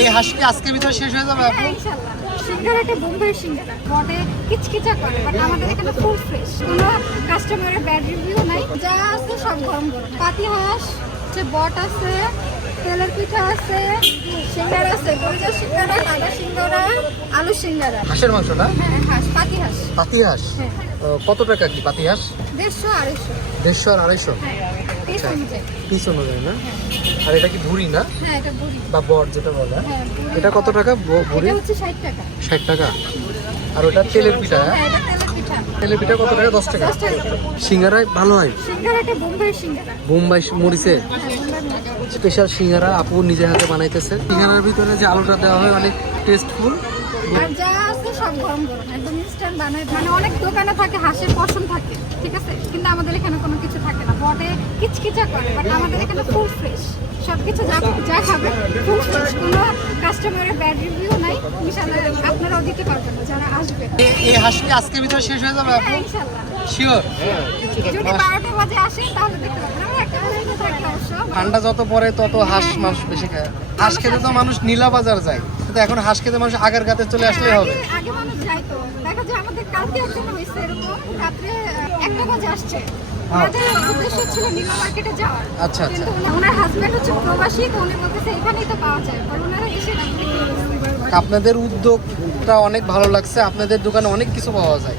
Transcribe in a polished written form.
এই হাঁস কি আজকের ভিতরে শেষ হয়ে যাবে আপু? ইনশাআল্লাহ। সিঙ্গারাটা বোম্বাই সিঙ্গারা। বটে কিচকিচা করে, বাট আমাদের এখানে ফুল ফ্রেশ। কোনো কাস্টমারের ব্যাড রিভিউ নাই। যা আছে সব গরম গরম। পাতি হাঁস আছে, বট আছে, তেলের পিঠা আছে, সিঙ্গারা আছে, গরুজার সিঙ্গারা, কাদা সিঙ্গারা, আলু সিঙ্গারা। হাঁসের মাংস না? হ্যাঁ, হাঁস, পাতি হাঁস। পাতি হাঁস হ্যাঁ, কত টাকা কি পাতি হাঁস? 150 250। 150 আর 250 পিস অনুযায়ী। পিস অনুযায়ী না? আর এটা কি ভুড়ি না হ্যাঁ, এটা বুড়ি। বা বট যেটা বলে? হ্যাঁ, বুড়ি। এটা কত টাকা ভুড়ি? এটা হচ্ছে 60 টাকা। 60 টাকা। আর ওটা তেলের পিঠা? হ্যাঁ, এটা তেলের পিঠা। তেলের পিঠা কত টাকা? 10 টাকা। 10 টাকা। সিঙ্গারা ভালো হয়? সিঙ্গারাটা বোম্বাই সিঙ্গারা। বোম্বাই মরিচে হ্যাঁ, বোম্বাই মরিচ। স্পেশাল সিঙ্গারা আপু নিজে হাতে বানাইতেছে। সিঙ্গারার ভিতরে যে আলুটা দেওয়া হয় অনেক টেস্টফুল। আর যা আছে সব গরম গরম, একদম ইনস্ট্যান্ট বানায়। মানে অনেক দোকানে থাকে হাঁসের পশম থাকে, ঠিক আছে, কিন্তু আমাদের এখানে কোনো কিছু থাকে না। বটে কিচকিচা করে, বাট আমাদের এখানে ফুল ফ্রেশ। সবকিছু যা খাবে ফুল ফ্রেশ। কোনো কাস্টমারের ব্যাড রিভিউ নাই। ইনশাআল্লাহ আপনারাও দিতে পারবেন যারা আসবেন। এই হাঁস কি আজকের ভিতরে শেষ হয়ে যাবে আপু? হ্যাঁ, ইনশাআল্লাহ। শিওর? যদি 12টা বাজে আসেন তাহলে দেখতে পাবেন। আমরা একটা বাজে থাকি অবশ্য। ঠান্ডা যত পরে তত হাঁস মানুষ বেশি খায়। হাঁস খেতে তো মানুষ নীলা বাজার যায়, কিন্তু এখন হাঁস খেতে মানুষ আগের গাতে চলে আসলেই হবে। আগে মানুষ যাইতো, দেখা যায় আমাদের কালকে একজন হয়েছে এরকম, রাত্রে 1টা বাজে আসছে। ওনাদের উদ্দেশ্য ছিল নীলা মার্কেটে যাওয়ার। আচ্ছা, আচ্ছা। কিন্তু ওনার হাজবেন্ড হচ্ছে প্রবাসী, তো উনি বলতেছে এখানেই তো পাওয়া যায়। আর ওনারা এসে আপনাদের উদ্যোগটা অনেক ভালো লাগছে। আপনাদের দোকানে অনেক কিছু পাওয়া যায়।